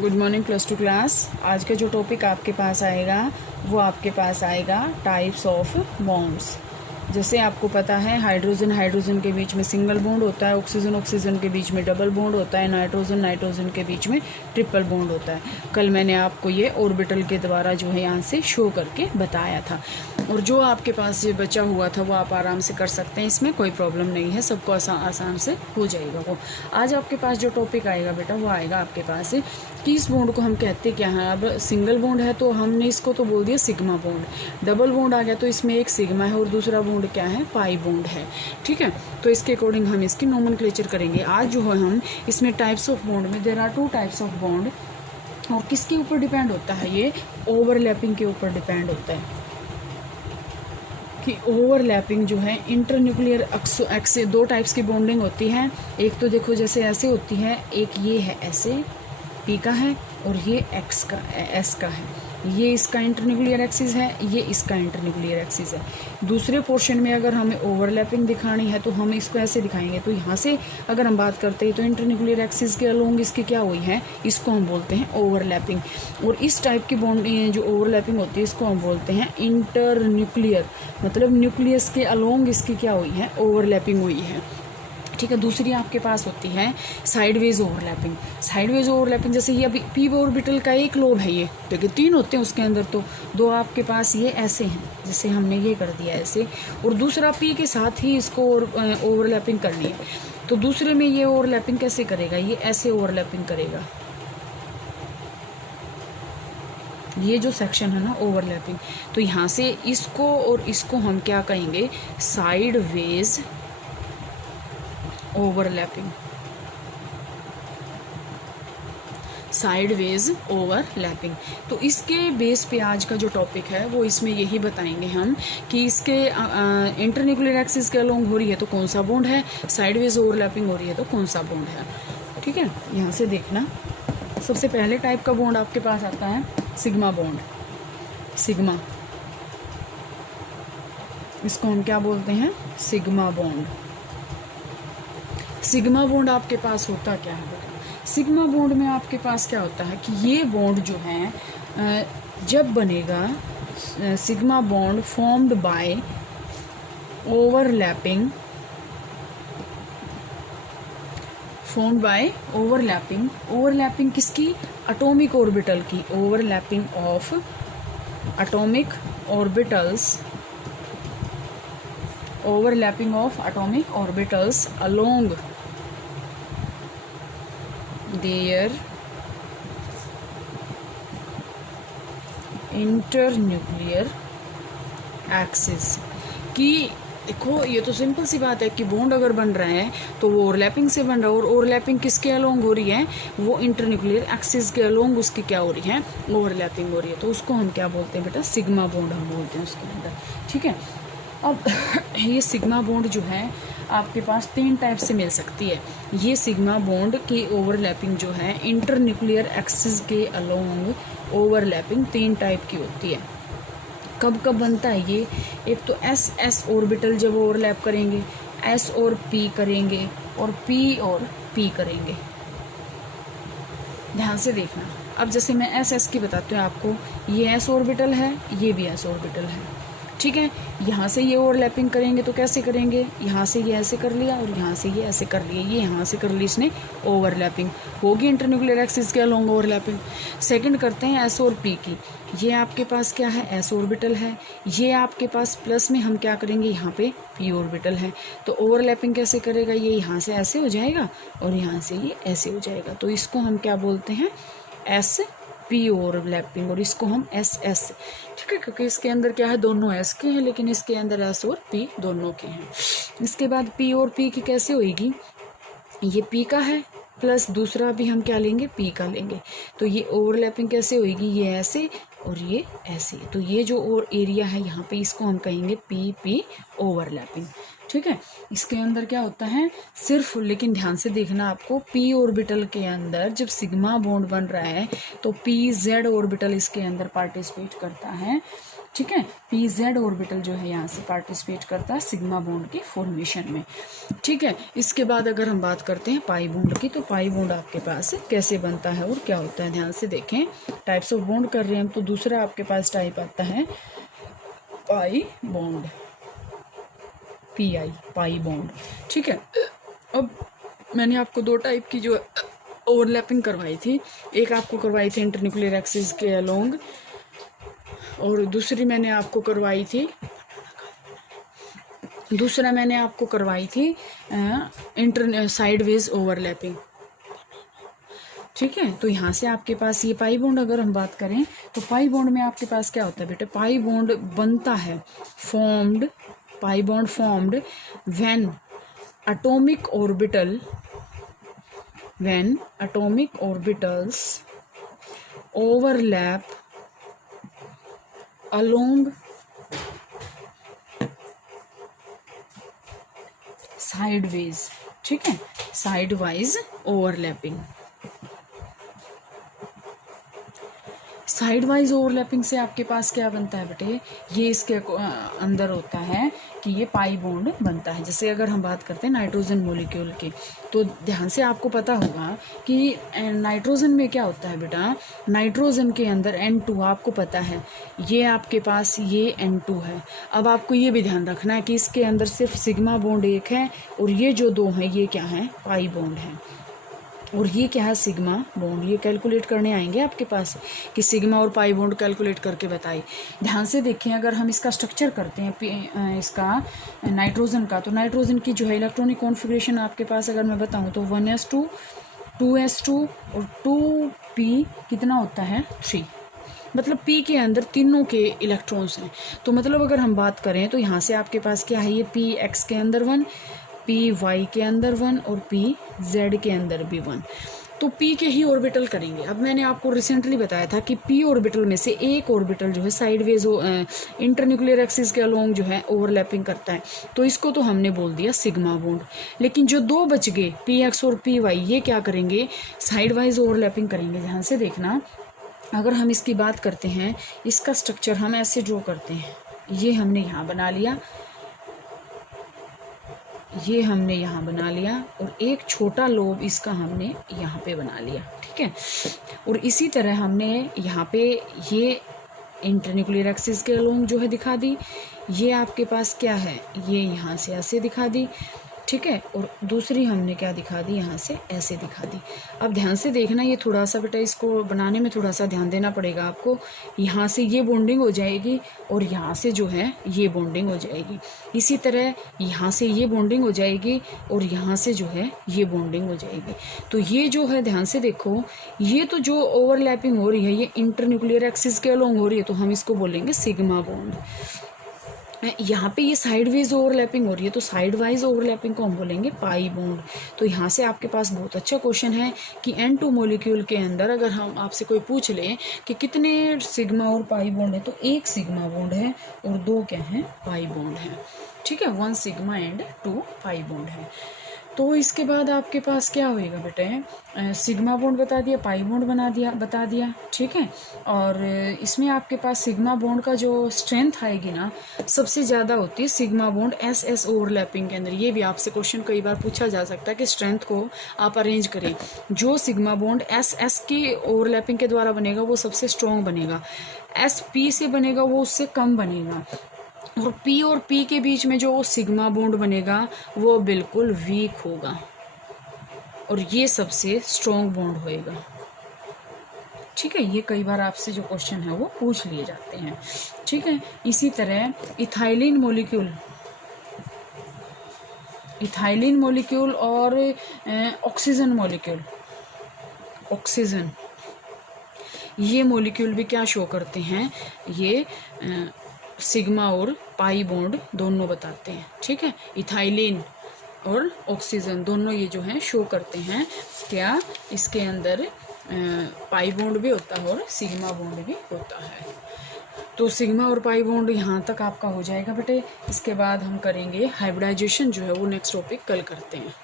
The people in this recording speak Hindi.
Good morning plus two class. आज का जो टॉपिक आपके पास आएगा वो आपके पास आएगा टाइप्स ऑफ बॉन्ड्स। जैसे आपको पता है हाइड्रोजन हाइड्रोजन के बीच में सिंगल बॉन्ड होता है, ऑक्सीजन ऑक्सीजन के बीच में डबल बॉन्ड होता है, नाइट्रोजन नाइट्रोजन के बीच में ट्रिपल बॉन्ड होता है। कल मैंने आपको ये ऑर्बिटल के द्वारा जो है यहाँ से शो करके बताया था, और जो आपके पास ये बचा हुआ था वो आप आराम से कर सकते हैं, इसमें कोई प्रॉब्लम नहीं है, सबको आसान से हो जाएगा। वो आज आपके पास जो टॉपिक आएगा बेटा वो आएगा आपके पास कि इस बॉन्ड को हम कहते क्या हैं। अब सिंगल बॉन्ड है तो हमने इसको तो बोल दिया सिग्मा बॉन्ड, डबल बॉन्ड आ गया तो इसमें एक सिग्मा है और दूसरा बॉन्ड क्या है, पाई बॉन्ड है। ठीक है, तो इसके अकॉर्डिंग हम इसकी नोमेनक्लेचर करेंगे। आज जो है हम इसमें टाइप्स ऑफ बॉन्ड में there are 2 types of bond, और किसके ऊपर डिपेंड होता है, ये ओवरलैपिंग के ऊपर डिपेंड होता है कि ओवरलैपिंग जो है इंटरन्यूक्लियर एक्से 2 टाइप्स की बॉन्डिंग होती है। एक तो देखो जैसे ऐसे होती है, एक ये है ऐसे पी का है और ये एक्स का एस का है, ये इसका इंटरन्यूक्लियर एक्सिस है, ये इसका इंटरन्यूक्लियर एक्सिस है। दूसरे पोर्शन में अगर हमें ओवरलैपिंग दिखानी है तो हम इसको ऐसे दिखाएंगे। तो यहाँ से अगर हम बात करते हैं तो इंटरन्यूक्लियर एक्सिस के अलोंग इसकी क्या हुई है, इसको हम बोलते हैं ओवरलैपिंग। और इस टाइप की बॉन्ड जो ओवरलैपिंग होती है इसको हम बोलते हैं इंटरन्यूक्लियर, मतलब न्यूक्लियस के अलोंग इसकी क्या हुई है, ओवरलैपिंग हुई है। ठीक है, दूसरी आपके पास होती है साइडवेज ओवरलैपिंग। साइडवेज ओवरलैपिंग जैसे ये अभी पी ऑर्बिटल का एक लोब है, ये देखिए 3 होते हैं उसके अंदर, तो 2 आपके पास ये ऐसे हैं, जैसे हमने ये कर दिया ऐसे, और दूसरा पी के साथ ही इसको ओवरलैपिंग करनी है। तो दूसरे में ये ओवरलैपिंग कैसे करेगा, ये ऐसे ओवरलैपिंग करेगा, ये जो सेक्शन है ना ओवरलैपिंग। तो यहाँ से इसको और इसको हम क्या कहेंगे, साइडवेज ओवरलैपिंग, साइडवेज ओवरलैपिंग। तो इसके बेस पे आज का जो टॉपिक है वो इसमें यही बताएंगे हम कि इसके इंटरन्यूक्लियर एक्सिस के अलोंग हो रही है तो कौन सा बॉन्ड है, साइडवेज ओवरलैपिंग हो रही है तो कौन सा बॉन्ड है। ठीक है, यहाँ से देखना, सबसे पहले टाइप का बॉन्ड आपके पास आता है सिग्मा बॉन्ड। सिग्मा, इसको हम क्या बोलते हैं, सिग्मा बॉन्ड। सिग्मा बॉन्ड आपके पास होता क्या है बेटा, सिग्मा बॉन्ड में आपके पास क्या होता है कि ये बॉन्ड जो है जब बनेगा sigma bond formed by overlapping, formed by overlapping, overlapping किसकी, एटॉमिक ऑर्बिटल की, overlapping of atomic orbitals, overlapping of atomic orbitals along their internuclear axis। कि देखो ये तो सिंपल सी बात है कि बॉन्ड अगर बन रहा है तो वो ओवरलैपिंग से बन रहा है, और ओवरलैपिंग किसके अलोंग हो रही है, वो इंटरन्यूक्लियर एक्सिस के अलोंग उसकी क्या हो रही है, ओवरलैपिंग हो रही है। तो उसको हम क्या बोलते हैं बेटा, सिग्मा बॉन्ड हम बोलते हैं उसके अंदर। ठीक है, अब ये सिग्मा बॉन्ड जो है आपके पास 3 टाइप से मिल सकती है। ये सिग्मा बॉन्ड की ओवरलैपिंग जो है इंटरन्यूक्लियर एक्सिस के अलोंग ओवरलैपिंग 3 टाइप की होती है। कब कब बनता है ये, एक तो एस एस ऑर्बिटल जब ओवरलैप करेंगे, एस और पी करेंगे, और पी और पी करेंगे। ध्यान से देखना, अब जैसे मैं एस एस की बताती हूँ आपको, ये एस ऑर्बिटल है, ये भी एस ऑर्बिटल है। ठीक है, यहाँ से ये ओवरलैपिंग करेंगे तो कैसे करेंगे, यहाँ से ये ऐसे कर लिया और यहाँ से ये ऐसे कर लिया, ये यहाँ से कर ली, इसने ओवरलैपिंग होगी, इंटरन्यूक्लियर एक्सिस के अलोंग ओवरलैपिंग। सेकंड करते हैं एस और पी की, ये आपके पास क्या है, एस ऑर्बिटल है, ये आपके पास प्लस में हम क्या करेंगे, यहाँ पे पी ऑर्बिटल है। तो ओवरलैपिंग कैसे करेगा, ये यहाँ से ऐसे हो जाएगा और यहाँ से ये ऐसे हो जाएगा, तो इसको हम क्या बोलते हैं, एस पी ओवरलैपिंग, और इसको हम एस एस। ठीक है, क्योंकि इसके अंदर क्या है, दोनों एस के हैं लेकिन इसके अंदर एस और पी दोनों के हैं। इसके बाद पी और पी की कैसे होएगी, ये पी का है प्लस दूसरा भी हम क्या लेंगे, पी का लेंगे, तो ये ओवरलैपिंग कैसे होएगी, ये ऐसे और ये ऐसे। तो ये जो और एरिया है यहाँ पे इसको हम कहेंगे पी पी ओवरलैपिंग। ठीक है, इसके अंदर क्या होता है सिर्फ, लेकिन ध्यान से देखना आपको, पी ऑर्बिटल के अंदर जब सिग्मा बॉन्ड बन रहा है तो पी जेड ऑर्बिटल इसके अंदर पार्टिसिपेट करता है, ठीक है। पी जेड ऑर्बिटल जो है यहाँ से पार्टिसिपेट करता है सिग्मा बॉन्ड की फॉर्मेशन में, ठीक है। इसके बाद अगर हम बात करते हैं पाई बॉन्ड की, तो पाई बॉन्ड आपके पास कैसे बनता है और क्या होता है, ध्यान से देखें। टाइप्स ऑफ बॉन्ड कर रहे हैं हम, तो दूसरा आपके पास टाइप आता है pi bond, PI, pi bond, ठीक है। अब मैंने आपको दो टाइप की जो ओवरलैपिंग करवाई थी, एक आपको करवाई थी इंटरन्यूक्लियर एक्सिस के अलोंग, और दूसरा मैंने आपको करवाई थी इंटर साइडवेज ओवरलैपिंग, ठीक है। तो यहाँ से आपके पास ये पाई बॉन्ड अगर हम बात करें, तो पाई बॉन्ड में आपके पास क्या होता है बेटे, पाई बॉन्ड बनता है pi bond formed when atomic orbitals overlap along sideways, ठीक है, sideways overlapping. Side wise overlapping से आपके पास क्या बनता है बेटे, ये इसके अंदर होता है कि ये पाई बॉन्ड बनता है। जैसे अगर हम बात करते हैं नाइट्रोजन मॉलिक्यूल की, तो ध्यान से आपको पता होगा कि नाइट्रोजन में क्या होता है बेटा, नाइट्रोजन के अंदर N2 आपको पता है, ये आपके पास ये N2 है। अब आपको ये भी ध्यान रखना है कि इसके अंदर सिर्फ सिग्मा बॉन्ड एक है, और ये जो दो हैं ये क्या है, पाई बॉन्ड है। और ये क्या है, सिग्मा बॉन्ड। ये कैलकुलेट करने आएंगे आपके पास कि सिग्मा और पाई बॉन्ड कैलकुलेट करके बताइए। ध्यान से देखें, अगर हम इसका स्ट्रक्चर करते हैं इसका नाइट्रोजन का, तो नाइट्रोजन की जो है इलेक्ट्रॉनिक कॉन्फ़िगरेशन आपके पास अगर मैं बताऊं तो 1s2 2s2 और 2p कितना होता है 3, मतलब p के अंदर तीनों के इलेक्ट्रॉन्स हैं। तो मतलब अगर हम बात करें तो यहाँ से आपके पास क्या है, ये px के अंदर 1, py के अंदर 1 और pz के अंदर भी 1, तो p के ही ऑर्बिटल करेंगे। अब मैंने आपको रिसेंटली बताया था कि p ऑर्बिटल में से एक ऑर्बिटल जो है साइडवेज इंटरन्यूक्लियर एक्सिस के अलोंग जो है ओवरलैपिंग करता है, तो इसको तो हमने बोल दिया सिग्मा बॉन्ड। लेकिन जो दो बच गए px और py, ये क्या करेंगे, साइडवाइज ओवरलैपिंग करेंगे। ध्यान से देखना, अगर हम इसकी बात करते हैं, इसका स्ट्रक्चर हम ऐसे ड्रॉ करते हैं, ये हमने यहाँ बना लिया, ये हमने यहाँ बना लिया, और एक छोटा लोब इसका हमने यहाँ पे बना लिया, ठीक है। और इसी तरह हमने यहाँ पे ये इंटरन्यूक्लियर एक्सिस के अलोंग जो है दिखा दी, ये आपके पास क्या है, ये यहाँ से ऐसे दिखा दी, ठीक है। और दूसरी हमने क्या दिखा दी, यहाँ से ऐसे दिखा दी। अब ध्यान से देखना, ये थोड़ा सा बेटा इसको बनाने में थोड़ा सा ध्यान देना पड़ेगा आपको। यहाँ से ये बॉन्डिंग हो जाएगी और यहाँ से जो है ये बॉन्डिंग हो जाएगी। इसी तरह यहाँ से ये बॉन्डिंग हो जाएगी और यहाँ से जो है ये बॉन्डिंग हो जाएगी। तो ये जो है ध्यान से देखो, ये तो जो ओवरलैपिंग हो रही है ये इंटरन्यूक्लियर एक्सिस के अलोंग हो रही है, तो हम इसको बोलेंगे सिग्मा बॉन्ड। यहाँ पे ये साइडवेज ओवरलैपिंग हो रही है, तो साइड वाइज ओवरलैपिंग को हम बोलेंगे पाई बॉन्ड। तो यहाँ से आपके पास बहुत अच्छा क्वेश्चन है कि N2 मॉलिक्यूल के अंदर अगर हम आपसे कोई पूछ लें कि कितने सिग्मा और पाई बॉन्ड है, तो एक सिग्मा बॉन्ड है और दो क्या हैं, पाई बॉन्ड है, ठीक है। 1 सिग्मा एंड 2 पाई बॉन्ड है। तो इसके बाद आपके पास क्या होएगा बेटे, सिग्मा बॉन्ड बता दिया, पाई बॉन्ड बता दिया, ठीक है। और इसमें आपके पास सिग्मा बॉन्ड का जो स्ट्रेंथ आएगी ना, सबसे ज़्यादा होती है सिग्मा बॉन्ड SS ओवरलैपिंग के अंदर। ये भी आपसे क्वेश्चन कई बार पूछा जा सकता है कि स्ट्रेंथ को आप अरेंज करें। जो सिग्मा बॉन्ड SS की ओवरलैपिंग के द्वारा बनेगा वो सबसे स्ट्रॉन्ग बनेगा, SP से बनेगा वो उससे कम बनेगा, और P और P के बीच में जो सिग्मा बॉन्ड बनेगा वो बिल्कुल वीक होगा, और ये सबसे स्ट्रॉन्ग बॉन्ड होएगा, ठीक है। ये कई बार आपसे जो क्वेश्चन है वो पूछ लिए जाते हैं, ठीक है। इसी तरह इथाइलिन मॉलिक्यूल और ऑक्सीजन ये मॉलिक्यूल भी क्या शो करते हैं, ये सिग्मा और पाई बॉन्ड दोनों बताते हैं, ठीक है। इथाइलिन और ऑक्सीजन दोनों ये जो हैं शो करते हैं क्या, इसके अंदर पाई बॉन्ड भी होता है और सिग्मा बॉन्ड भी होता है। तो सिग्मा और पाई बॉन्ड यहाँ तक आपका हो जाएगा बेटे। इसके बाद हम करेंगे हाइब्रिडाइजेशन, जो है वो नेक्स्ट टॉपिक कल करते हैं।